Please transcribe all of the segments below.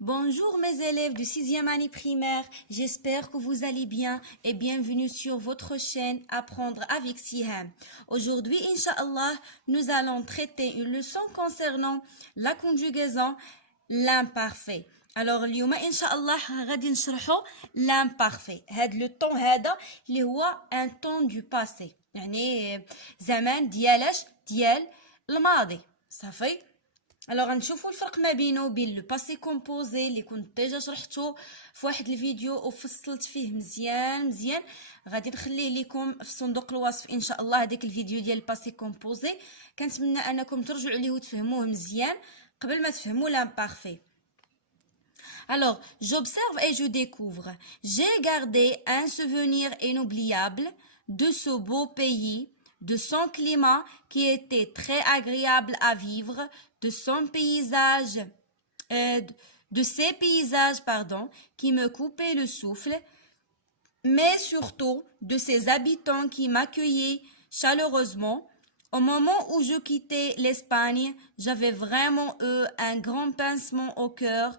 Bonjour mes élèves du 6e année primaire, j'espère que vous allez bien et bienvenue sur votre chaîne Apprendre avec Siham. Aujourd'hui, Inch'Allah, nous allons traiter une leçon concernant la conjugaison l'imparfait. Alors اليوم ان شاء الله غادي نشرحوا l'imparfait. هاد لو طون هذا اللي هو ان طون دو باسي، يعني زمان ديال الماضي. صافي. الوغ نشوفوا الفرق ما بينه وبين لو باسي كومبوزي اللي كنت ديجا شرحته في واحد الفيديو وفصلت فيه مزيان. غادي نخليه لكم في صندوق الوصف ان شاء الله هذاك الفيديو ديال الباسي كومبوزي. كنتمنى انكم ترجعوا ليه وتفهموه مزيان قبل ما تفهموا l'imparfait. Alors, j'observe et je découvre. J'ai gardé un souvenir inoubliable de ce beau pays, de son climat qui était très agréable à vivre, de son paysage, de ses paysages, qui me coupaient le souffle, mais surtout de ses habitants qui m'accueillaient chaleureusement. Au moment où je quittais l'Espagne, j'avais vraiment eu un grand pincement au cœur.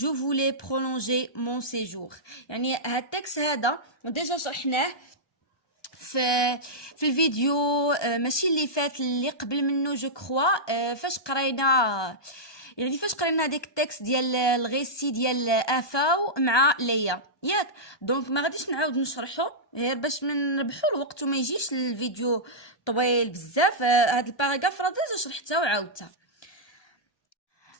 Je voulais prolonger mon séjour. يعني هاد التكست هذا ديجا شرحناه في الفيديو ماشي اللي فات اللي قبل منه جو كروا. فاش قرينا ديك التكست ديال الغيسي ديال افاو مع ليا ياك. دونك ما غاديش نعاود نشرحو غير باش من نربحو الوقت وما يجيش الفيديو طويل بزاف. هاد الباراغراف راه ديجا شرحتها وعاودتها.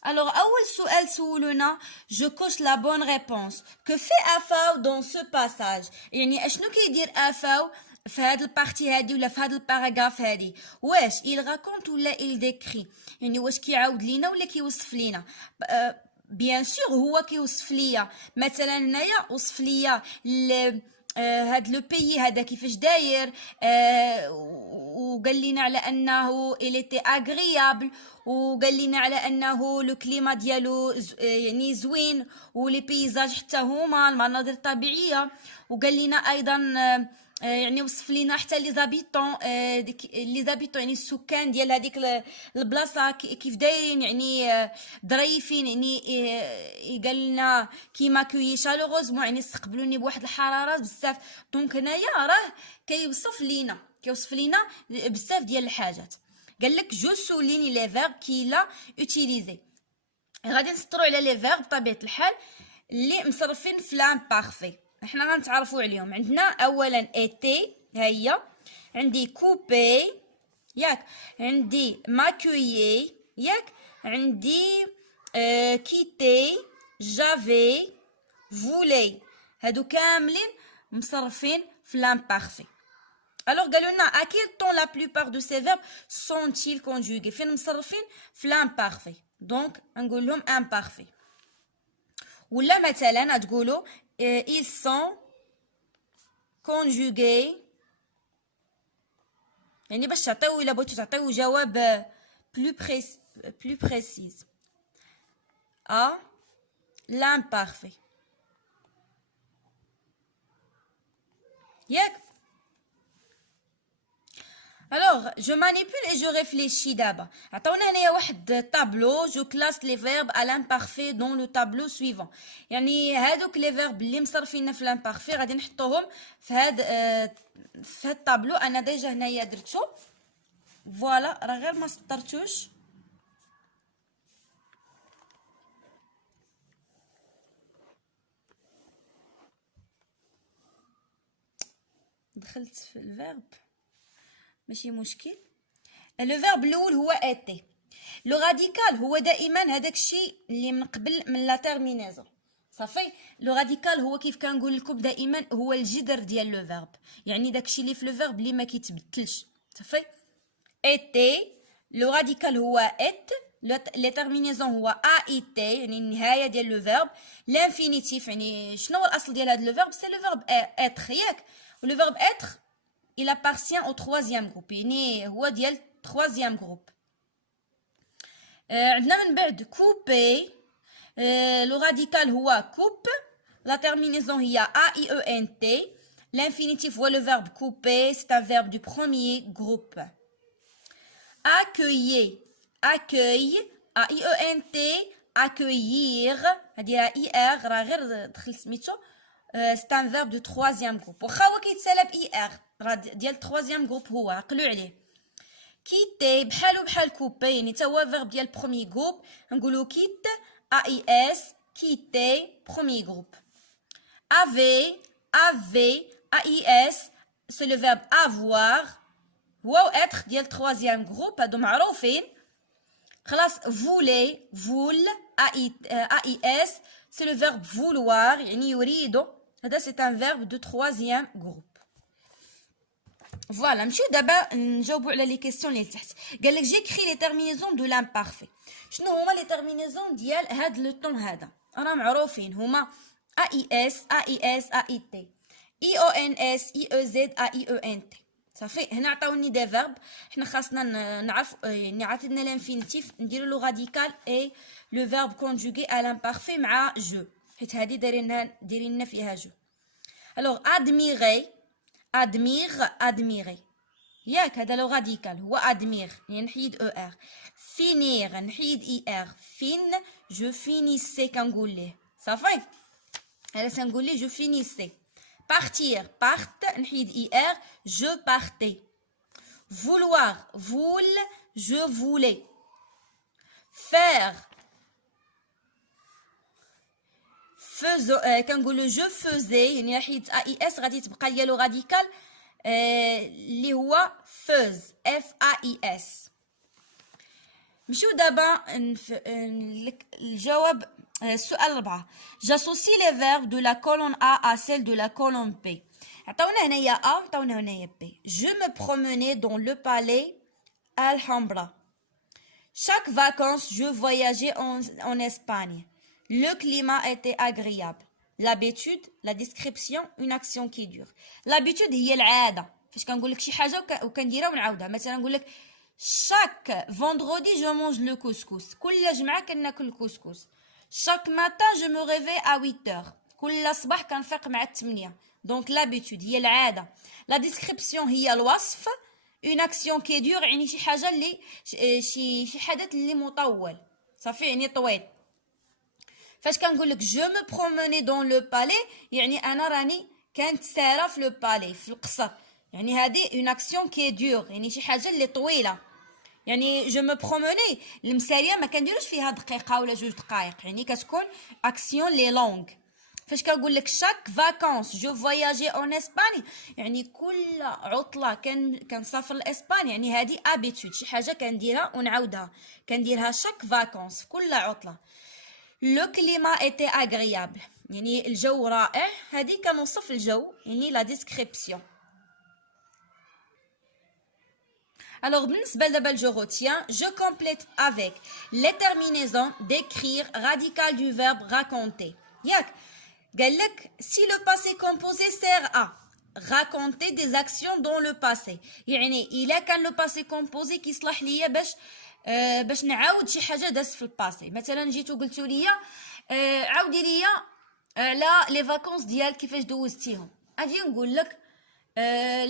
Alors, أول سؤال سولونا je coche la bonne réponse. Que fait أفاو dans ce passage؟ يعني اشنو كيدير أفاو في هاد البارتي هادي ولا في هاد الباراغراف هادي؟ واش il raconte ولا il décrit؟ يعني واش كيعاود لينا ولا كيوصف لينا؟ بيان سور هو كيوصف ليا. مثلا هنايا وصف ليا هاد لو بيي هذا كيفاش داير، وقال لنا على انه il était agréable، وقال لنا على انه لو كليما ديالو يعني زوين، ولي بيزاج حتى هما المناظر الطبيعيه. وقال لنا ايضا يعني وصف لينا حتى لي زابيتون يعني السكان ديال هذيك البلاصه كيف دايرين، يعني ظريفين، يعني قال لنا كيما كوي شالوغوزمون يعني استقبلوني بواحد الحراره بزاف. دونك هنايا راه كيوصف لينا بزاف ديال الحاجات. قال لك جو سوليني لي فيرب كي لا اوتيليزي. غادي نسطروا على لي فيرب بطبيعه الحال اللي مصرفين في لامبارفي. احنا غنتعرفوا عليهم. عندنا اولا ايتي هي، عندي كوبي ياك، عندي ماكويي ياك، عندي كيتي، جافي، فولي. هادو كاملين مصرفين في لامبارفي. Alors قالوا لنا à quel temps la plupart de ces verbes sont-ils conjugués؟ فين مصرفين في l'imparfait. دونك نقول لهم imparfait. ولا مثلا تقولوا ils sont conjugués، يعني باش تعطيو الا بغيتو تعطيو جواب plus précis à l'imparfait ياك. Alors, je manipule et je réfléchis d'abord. عطونا هنايا واحد طابلو. جو كلاس لي فيرب à l'imparfait dans le tableau suivant. يعني هادوك لي فيرب اللي مصرفين في l'imparfait غادي نحطوهم في هاد الطابلو. انا ديجا هنايا درتو فوالا، راه غير ما سطرتوش. دخلت في الفيرب ماشي مشكل. لو فيرب الاول هو ايتي. لو راديكال هو دائما هذاك الشيء اللي من قبل من لا تيرمينيزون. صافي. لو راديكال هو كيف كنقول لكم دائما هو الجذر ديال لو فيرب، يعني داك الشيء اللي في لو فيرب اللي ما كيتبدلش. صافي. ايتي لو راديكال هو ات، لي تيرمينيزون هو ا اي تي يعني النهايه ديال لو فيرب. لانفينيتيف يعني شنو هو الاصل ديال هذا لو فيرب؟ سي لو فيرب اتر ياك. ولو فيرب اتر il appartient au troisième groupe، يعني هو ديال troisième groupe. عندنا من بعد كوبي. لو راديكال هو كوب، لا تيرمينيزون هي a i e n t. l'infinitif هو le verbe couper، c'est un verbe du premier groupe. accueillir، accueil a i e n t accueillir, هادي IR راه غير دخل سميتو c'est un verbe de troisième groupe. واخا هو كيتسالى ب IR راه ديال troisième groupe هو عقلوا عليه. quitter بحال couper يعني تا هو verbe ديال premier groupe نقولوا quitte AIS quitter premier groupe. avait AIS c'est le verbe avoir هو être ديال troisième groupe هادو معروفين. خلاص voulait voul AIS c'est le verbe vouloir يعني يريد هذا c'est un verbe de troisième groupe. فوالا نمشيو دابا نجاوبوا على لي كيسيون اللي تحت. قال لك جيكري لي تيرمينيزون دو لامبارفي. شنو هما لي تيرمينيزون ديال هاد لو طون هذا؟ راه معروفين هما AIS AIS AIT IONS IEZ AIENT. صافي هنا عطاوني دي فيرب حنا خاصنا نعرف يعني عطينا لانفينيتيف نديرو لو راديكال اي لو فيرب كونجوغي ا لامبارفي مع جو حيت هادي دايرين فيها جو. الوغ ادميغ ياك هذا لو راديكال هو ادميغ يعني نحيد او ار. فينيغ نحيد اي ار. فين جو فينيسي كنقول ليه صافي هذا تنقول ليه جو فينيسي. partir part نحيد اي ار je partais. vouloir voule je voulais. faire كنقولوا جو فوزي يعني نحيد AIS غادي تبقى ليا لو راديكال اللي هو فوز FAIS. نمشيو دابا الجواب السؤال 4. j'associe les verbes de la colonne A à celle de la colonne B. عطاونا هنايا A عطاونا هنايا B. je me promenais dans le palais Alhambra. chaque vacances je voyageais en Espagne. le climat était agréable. l'habitude la description une action qui dure. l'habitude هي العاده فاش كنقول لك شي حاجه وكنديرها ونعاودها. مثلا نقول لك chaque vendredi je mange le couscous. كل جمعه كناكل الكسكس. chaque matin je me réveille à 8h. كل صباح كنفيق مع 8. donc l'habitude هي العاده. la description هي الوصف. une action qui dure يعني شي حاجه اللي شي حدث اللي مطول صافي يعني طويل. فاش كنقول لك جو مو بروموني دون لو بالي يعني انا راني كانت ساره في لو بالي في القصر يعني هذه اون اكسيون كي دور يعني شي حاجه اللي طويله. يعني جو مو بروموني المساريه ما كنديروش فيها دقيقه ولا 2 دقائق يعني كتكون اكسيون لي لونغ. فاش كنقول لك شاك فاكونس جو فواياجي اون اسباني يعني كل عطله كنسافر لاسبانيا يعني هذه ابيتود شي حاجه كنديرها ونعاودها كنديرها شاك فاكونس في كل عطله. لو كليما ايتي اغريابل يعني الجو رائع. هذه كنوصف الجو يعني لا ديسكريبسيون. Alors بالنسبه دابا الجو روتيان je complète avec les terminaisons d'écrire radical du verbe raconter. ياك قال لك si le passé composé sert à raconter des actions dans le passé يعني الا كان لو باسي كومبوزي كيصلح ليا باش نعاود شي حاجه دازت في الباسي. مثلا جيتو قلتوا لي عاودي ليا على لي فاكونس ديالك كيفاش دوزتيهم. اجي نقول لك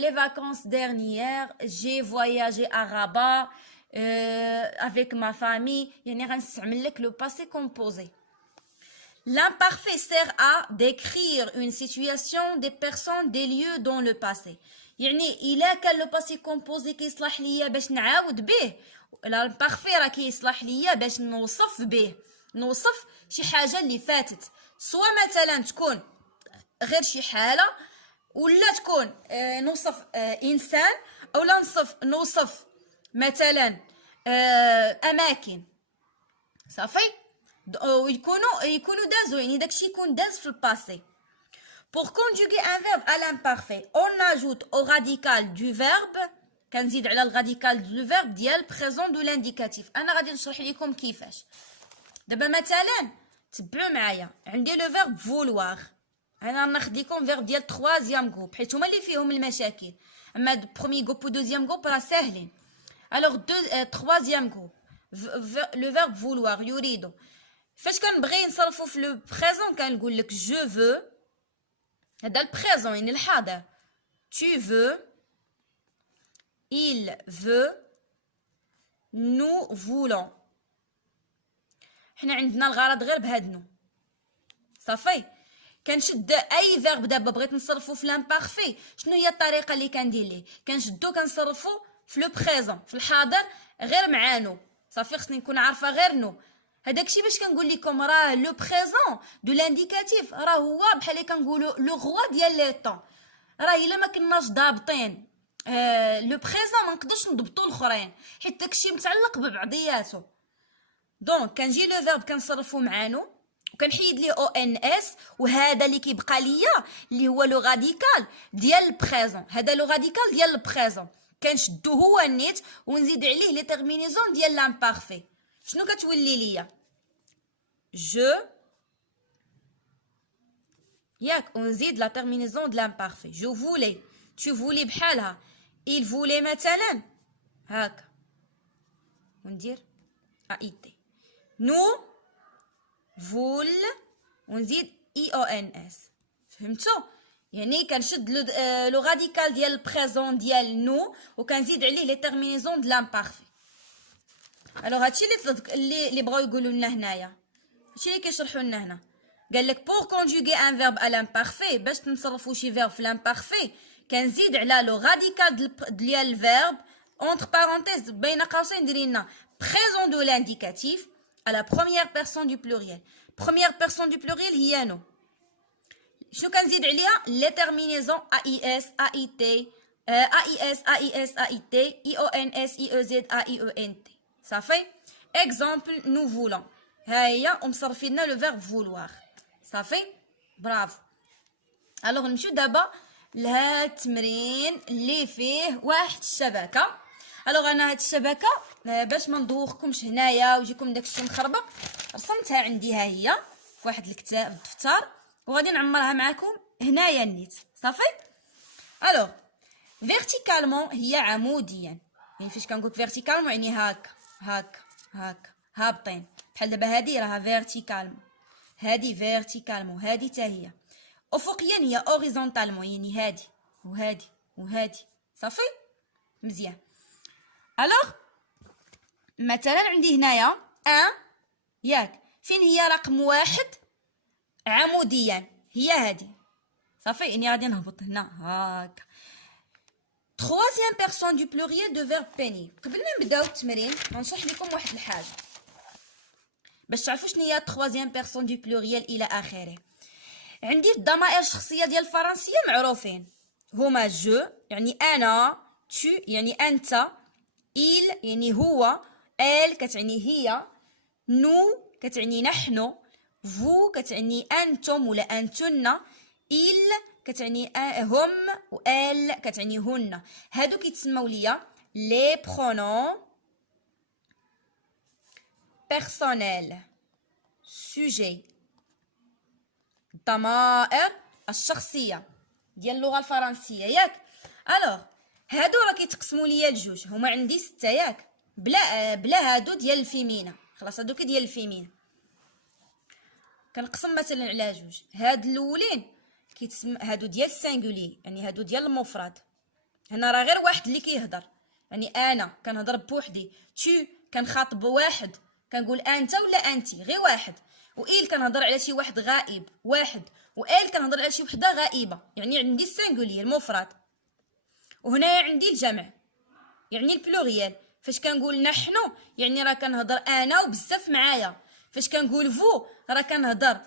les vacances dernières j'ai voyagé à Rabat avec ma famille يعني غنستعمل لك لو باسي كومبوزي. l'imparfait sert à décrire une situation des personnes des lieux dans le passé يعني الا كان لو باسي كومبوزي كيصلح ليا باش نعاود به l'imparfait راه كيصلح ليا باش نوصف به نوصف شي حاجه اللي فاتت سواء مثلا تكون غير شي حاله ولا تكون نوصف انسان او لا نوصف مثلا اماكن صافي يكونوا دازو يعني داكشي يكون داز في الباسي. pour conjuguer un verbe à l'imparfait on ajoute au radical du verbe كنزيد على الراديكال دو فيرب ديال بريزون دو لانديكاتيف. انا غادي نشرح لكم كيفاش. دابا مثلا تبعوا معايا عندي لو فيرب فولوار انا ناخذ لكم فيرب ديال تروازيام جروب حيت هما اللي فيهم المشاكل. اما بروميي جروب و دوزيام جروب راه ساهلين. الوغ تروازيام جروب لو فيرب فولوار يريد. فاش كنبغي نصرفو في لو بريزون كنقول لك جو فو هذا البريزون يعني الحاضر. tu veux il veut nous voulons. حنا عندنا الغرض غير بهاد نو. صافي كنشد اي فيرب دابا بغيت نصرفو في لامبارفي، شنو هي الطريقه اللي كندير ليه؟ كنشدو كنصرفو في لو بريزون في الحاضر غير مع نو. صافي خصني نكون عارفه غير نو. هداكشي باش كنقول لكم راه لو بريزون دو لانديكاتيف راه هو بحال اللي كنقولوا لو غوا ديال لي طون. راه الا ما كناش ضابطين لو بريزون ما نقدرش نضبطو الاخرين حيت داكشي متعلق ببعضياتو. دونك كنجي لو فيرب كنصرفو مع نو وكنحيد ليه او ان اس، وهذا اللي كيبقى ليا اللي هو لو راديكال ديال البريزون. هذا لو راديكال ديال البريزون كنشدو هو النيت ونزيد عليه لي تيرمينيزون ديال لامبارفي. شنو كتولي ليا؟ جو ياك ونزيد لا تيرمينيزون د لامبارفي. جو فولي، تو فولي بحالها، il فولي مثلا هاكا وندير ايتي. نو فول ونزيد اي او ان اس. فهمتوا؟ يعني كنشد لو راديكال ديال البريزون ديال نو وكنزيد عليه لي تيرمينيزون د لامبارفي. الوغ هادشي اللي بغاو يقولوا لنا هنايا، هادشي اللي كيشرحوا لنا هنا. قال لك بور كونجوغي ان فيرب ا لامبارفي، باش نصرفوا شي فيرب في لامبارفي كنزيد على لو راديكال ديال الفيرب اونتر بارونتيز بين قوسين ديرينا بريزون دو لانديكاتيف à la première personne du pluriel. Première personne du pluriel هي نو. شنو كنزيد عليها؟ لي تيرمينيزون ا اي اس ا اي تي ا اي اس ا اي اس ا اي تي اي او ان اس اي او زد ا اي او ان تي. صافي اكزامبل نو فولون، ها هي ومصرفين لنا لو فيرب فولوار. صافي برافو. الوغ نمشيو دابا لهاد التمرين اللي فيه واحد الشبكه. الوغ انا هاد الشبكه باش ما ندوخكمش هنايا ويجيكم داكشي مخربق رسمتها عندي، ها هي في واحد الكتاب الدفتر وغادي نعمرها معكم هنايا النيت. صافي الوغ فيرتيكالمون هي عموديا، يعني فاش كنقول فيرتيكالمون يعني هاكا هاكا هاكا هابطين. بحال دابا هادي راها فيرتيكالمون، هادي فيرتيكالمون، هادي حتى هي. افقيا هي اوريزونتالمون، يعني هادي وهادي وهادي. صافي مزيان. الوغ مثلا عندي هنايا ان ياك فين هي رقم واحد عموديا، هي هادي. صافي يعني غادي نهبط هنا هاكا. troisième personne du pluriel de verbe pénir. قبل ما نبداو التمرين غنشرح لكم واحد الحاجه باش تعرفوا شنو هي troisième personne du pluriel الى اخره. عندي الضمائر الشخصيه ديال الفرنسيه معروفين، هما جو يعني انا، تو يعني انت، il يعني هو، elle كتعني هي، nous كتعني نحن، vous كتعني أنتم ولا أنتن، il كتعني هم و elle كتعني هن. هادو كيتسموا ليا les pronoms personnels sujet. الضمائر الشخصيه ديال اللغه الفرنسيه ياك. الوغ هادو راه كيتقسموا ليا لجوج، هما عندي 6 ياك بلا هادو ديال الفيمينا. خلاص هادو ديال الفيمينا كنقسم مثلا على جوج. هاد الاولين كيتسمى هادو ديال السينغولي، يعني هادو ديال المفرد. هنا راه غير واحد اللي كيهضر، يعني انا كنهضر بوحدي، تو كنخاطب واحد كنقول انت ولا انتي غير واحد، وإيل كنهضر على شي واحد غائب واحد، وإل كنهضر على شي وحده غائبه، يعني عندي السينغولي المفرد. وهنايا عندي الجمع يعني البلوريال. فاش كنقول نحن يعني راه كنهضر انا وبزاف معايا. فاش كنقول فو راه كنهضر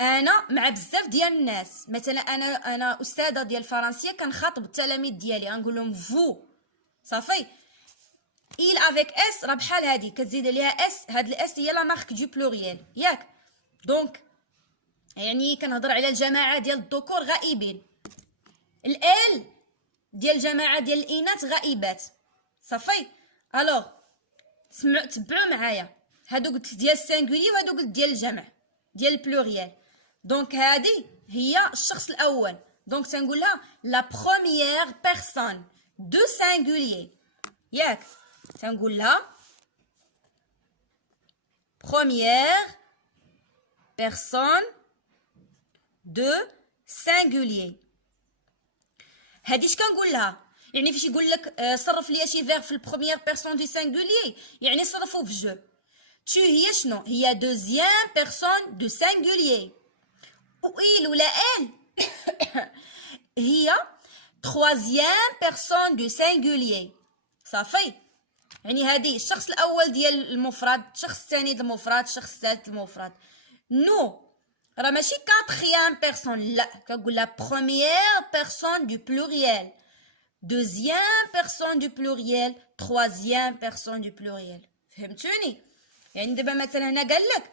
انا مع بزاف ديال الناس. مثلا انا استاذه ديال الفرنسيه كنخاطب التلاميذ ديالي غنقول لهم فو. صافي il avec اس راه بحال هادي كتزيد عليها اس، هاد الاس هي لا مارك دو بلوريال ياك. دونك يعني كنهضر على الجماعه ديال الذكور غائبين، ال ديال الجماعه ديال الاناث غائبات. صافي الوغ تبعوا معايا، هادو قلت ديال السينغولي وهادو قلت ديال الجمع ديال البلوريال. دونك هادي هي الشخص الاول، دونك تنقول لها لا بروميير بيرسون دو سينغولي ياك. تنقول لها بروميير بيرسون دو سينغولي. هادي اش كنقول لها؟ يعني فاش يقول لك صرف لي شي فيرب في البروميير بيرسون دو سينغولي يعني صرفو في جو. tu هي شنو؟ هي deuxième personne du singulier. و il ولا elle هي troisième personne du singulier. صافي؟ يعني هذه الشخص الأول ديال المفرد، الشخص الثاني ديال المفرد، الشخص الثالث المفرد. نو راه ماشي quatrième personne، لا كنقول لا première personne du pluriel. deuxième personne du pluriel, troisième personne du pluriel. فهمتوني؟ يعني دابا مثلا هنا قال لك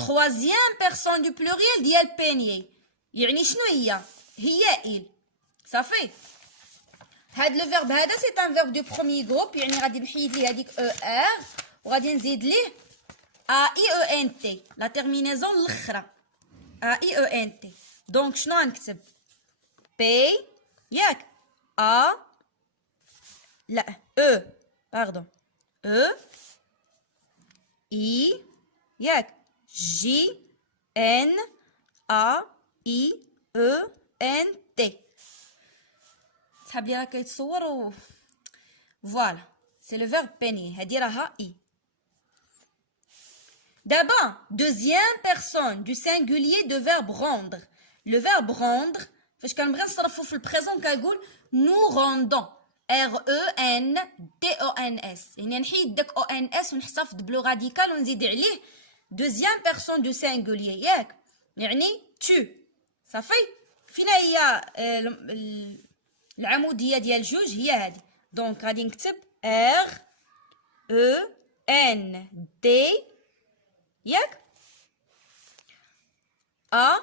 troisième personne du pluriel ديال بينيي، يعني شنو هي؟ هي إل. صافي؟ هاد لو فيرب هذا سي ان فيرب دو بروميي جروب، يعني غادي نحيد ليه هذيك او ار وغادي نزيد ليه ا اي او ان تي، لا تيرمينيزون الاخرى ا اي او ان تي. دونك شنو غنكتب؟ بي ياك ا لا او باردون او اي ياك جي ان ا اي او ان تي. تحب لي راه كيتصور و فوالا سي لو فيرب بيني، هادي راها اي. دابا دوزيام بيرسون دو سينغوليي دو فيرب روندر. لو فيرب روندر فاش كنبغي نصرفو في البريزون كنقول نو روندون، ار او ان دي او ان اس، يعني نحيد داك او ان اس ونحتفظ بلو راديكال ونزيد عليه دوزيام بيرسون دو سينغوليي ياك، يعني تو. صافي؟ فين هي العموديه ديال جوج؟ هي هذه. دونك غادي نكتب ار او ان دي ياك ا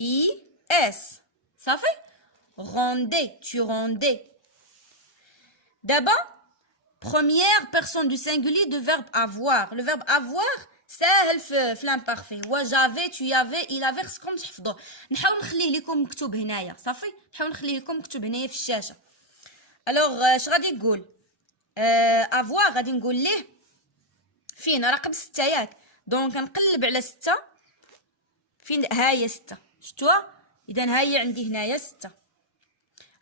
اي اس. صافي؟ روندي tu rondais. دابا première personne du singulier de verbe avoir. le verbe avoir ساهل في l'imparfait. هو j'avais tu avais il avait، خصكم تحفظوه. نحاول نخليه لكم مكتوب هنايا. صافي؟ نحاول نخليه لكم مكتوب هنايا في الشاشه. الوغ اش غادي نقول؟ avoir غادي نقول ليه فين رقم 6 ياك. دونك كنقلب على 6 فين ها هي 6 شفتوها؟ اذا ها هي عندي هنايا 6.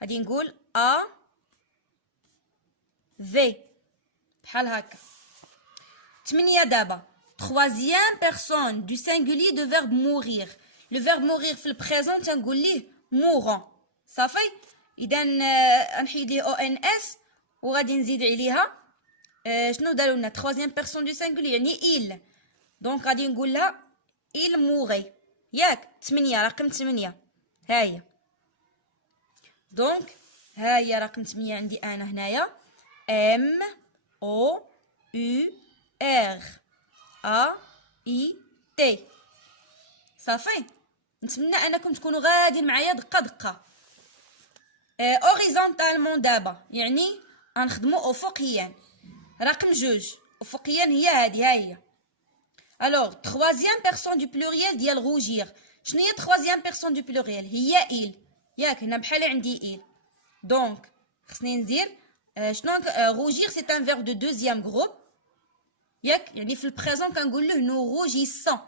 غادي نقول ا في بحال هكا. 8 دابا troisième personne du singulier de verbe mourir. le verbe mourir في البريزون تنقول ليه mourant. صافي؟ اذا نحيد ليه او ان اس وغادي نزيد عليها شنو داروا لنا troisième personne du singulier يعني il. دونك غادي نقول لها il mourait ياك 8 رقم 8 ها هي. دونك ها هي رقم 8 عندي انا هنايا ام او يو ار ا اي تي. صافي؟ نتمنى انكم تكونوا غاديين معايا دقه دقه. اوريزونتالمون دابا يعني غنخدموا افقيا. رقم 2 افقيا هي هذه ها هي. الوغ troisième personne du pluriel ديال روجير. شنو هي troisième personne du pluriel؟ هي il ياك. هنا بحال عندي il. دونك خصني ندير شنو روجير سي ان فيرب دو دوزيام جروب ياك، يعني في البريزون كنقول له نو روجيسون،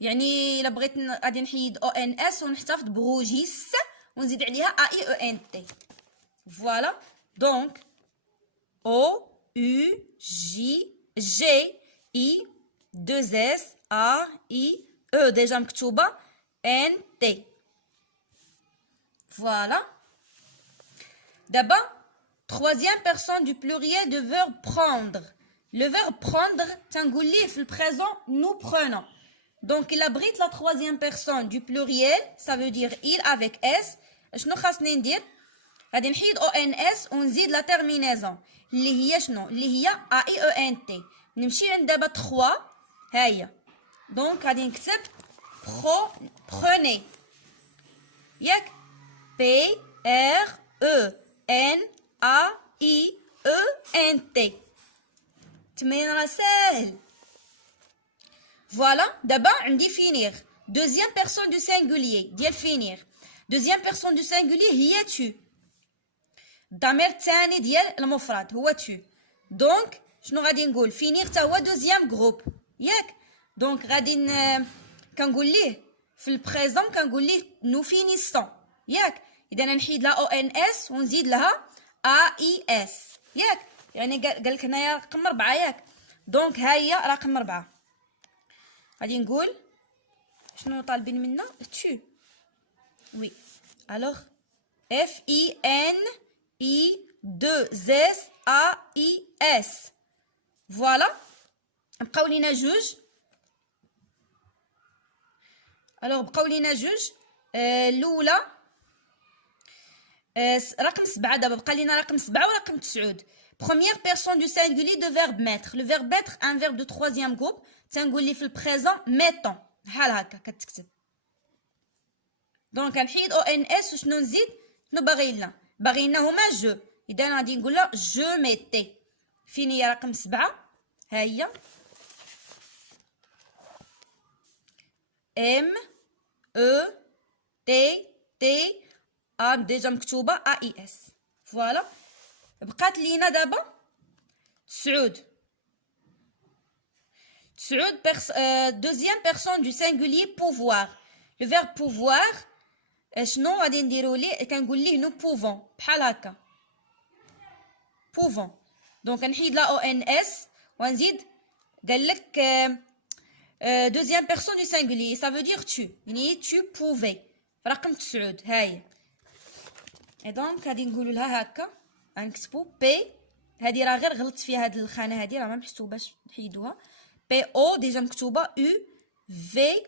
يعني الا بغيت غادي نحيد او ان اس ونحتفظ بروجيس ونزيد عليها ا اي او ان تي. فوالا. دونك او يو جي جي اي 2 اس ا اي او ديجا مكتوبه ان تي. فوالا. دابا troisième personne du pluriel de verbe prendre. le verbe prendre تنقول ليه في البريزون nous prenons. donc il abrite la troisième personne du pluriel, ça veut dire il avec s. شنو خاصني ندير؟ غادي نحيد او ان اس ونزيد لا تيرمينيزون اللي هي شنو؟ اللي هي ا اي او ان تي. نمشي عند دابا 3 ها هي. دونك غادي نكتب prenez ياك بي ار او ان ا اي او ان تي. تمرين راه ساهل. فوالا. دابا عندي فينير. دوزيام بيرسون دو سينغوليي ديال فينير. دوزيام بيرسون دو سينغوليي هي تو. الضمير الثاني ديال المفرد هو تو. دونك شنو غادي نقول؟ فينير حتى هو دوزيام جروب ياك. دونك غادي كنقول ليه في البريزون كنقول ليه نو فينيسون ياك. اذا نحيد لا او ان اس ونزيد لها ا اي اس ياك، يعني قال لك هنايا رقم 4 ياك. دونك ها هي رقم 4. غادي نقول شنو طالبين منا tu. Oui. Alors F I N I 2 S A I S. Voilà. بقاو لينا جوج. الوغ بقاو لينا جوج. الاولى رقم 7. دابا بقى لينا رقم 7 ورقم 9. Première personne du singulier de verbe mettre. Le verbe mettre un verbe de troisième groupe. تنقول لي في البريزون mettons بحال هكا كتكتب. دونك غنحيد او ان اس وشنو نزيد شنو باغي لنا؟ باغي لنا هما جو. اذا غادي نقول لها جو ميتي. فين هي رقم 7؟ ها هي ام او تي تي ديجا مكتوبه ا اي اس. فوالا. بقات لينا دابا 9. Deuxième personne du singulier pouvoir. Le verbe pouvoir شنو غادي نديرو ليه؟ كنقول ليه نو بوفون بحال هكا بوفون. دونك نحيد لا او ان اس ونزيد قال لك deuxième personne du singulier ça veut dire tu. يعني tu pouvais. رقم 9 هاهي. اي دونك غادي نقولوا لها هكا غنكتبوا بي. هذه راه غير غلطت فيها هاد الخانه هذه راه ما محسوباش نحيدوها. بي او ديجا مكتوبه او في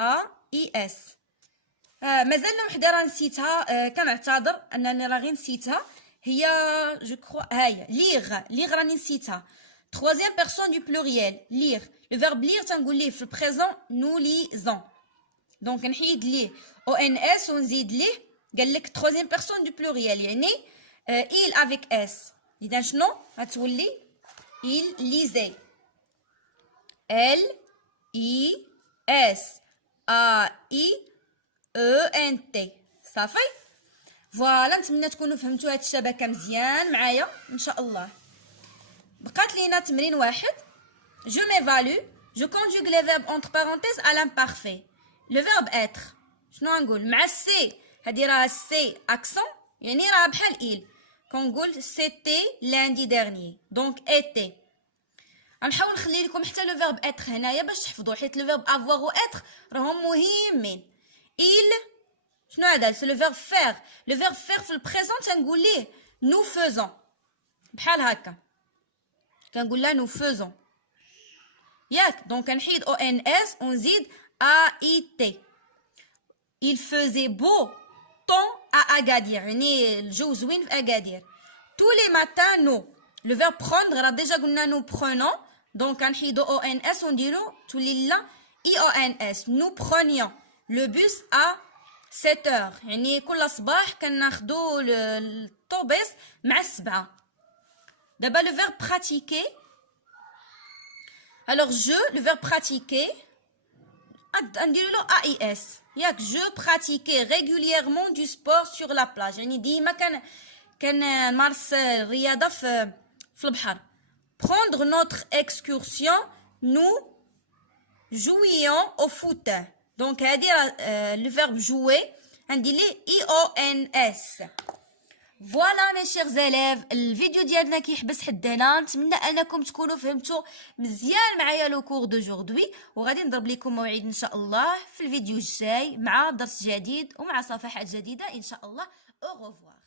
ا اي اس. مازال وحده راه نسيتها. كنعتذر انني راه غير نسيتها. هي جو كرو ها هي ليغ راني نسيتها. troisième personne du pluriel lire. le verbe lire تنقول ليه في البريزون nous lisons. دونك نحيد ليه او ان اس ونزيد ليه قال لك troisième personne du pluriel يعني il avec s. اذا شنو غتولي il lisait. L I S A I E N T. صافي. فوالا نتمنى تكونوا فهمتوا هاد الشبكه مزيان معايا ان شاء الله. بقات لينا تمرين واحد. je m'évalue. je conjugue les verbes entre parenthèses à l'imparfait. le verbe être شنو غنقول مع السي؟ هادي راه السي اكسون يعني راه بحال il. كنقول c'était lundi dernier. donc était. غنحاول نخلي لكم حتى لو فيرب اتر هنايا باش تحفظوا حيت لو فيرب افوار و اتر راهم مهمين. il شنو هذا؟ سي لو فيرب فير. لو فيرب فير في البريزون تنقول ليه نو فوزون بحال هكا. كنقول لها نو فوزون ياك. دونك كنحيد او ان اس ونزيد ا اي تي. il faisait beau temps à Agadir يعني الجو زوين في اكادير. tous les matins nous. le verbe prendre راه ديجا قلنا نو prenons. دونك غنحيدو او ان اس ونديرو تولي لا اي او ان اس. nous prenions le bus à 7h يعني كل صباح كناخدو الطوبيس مع 7. دابا le verbe pratiquer. alors je le verbe pratiquer نديرو له ا اي اس ياك. je pratiquais régulièrement du sport sur la plage يعني ديما كنمارس الرياضه في البحر. prendre notre excursion nous jouions au foot. دونك هادي لو فيرب jouer غندير ليه اي او ان اس. فوالا مي شيرز élèves الفيديو ديالنا كيحبس حد هنا. نتمنى انكم تكونوا فهمتوا مزيان معايا لو كور دوجوردي وغادي نضرب لكم موعد ان شاء الله في الفيديو الجاي مع درس جديد ومع صفحات جديده ان شاء الله. au revoir.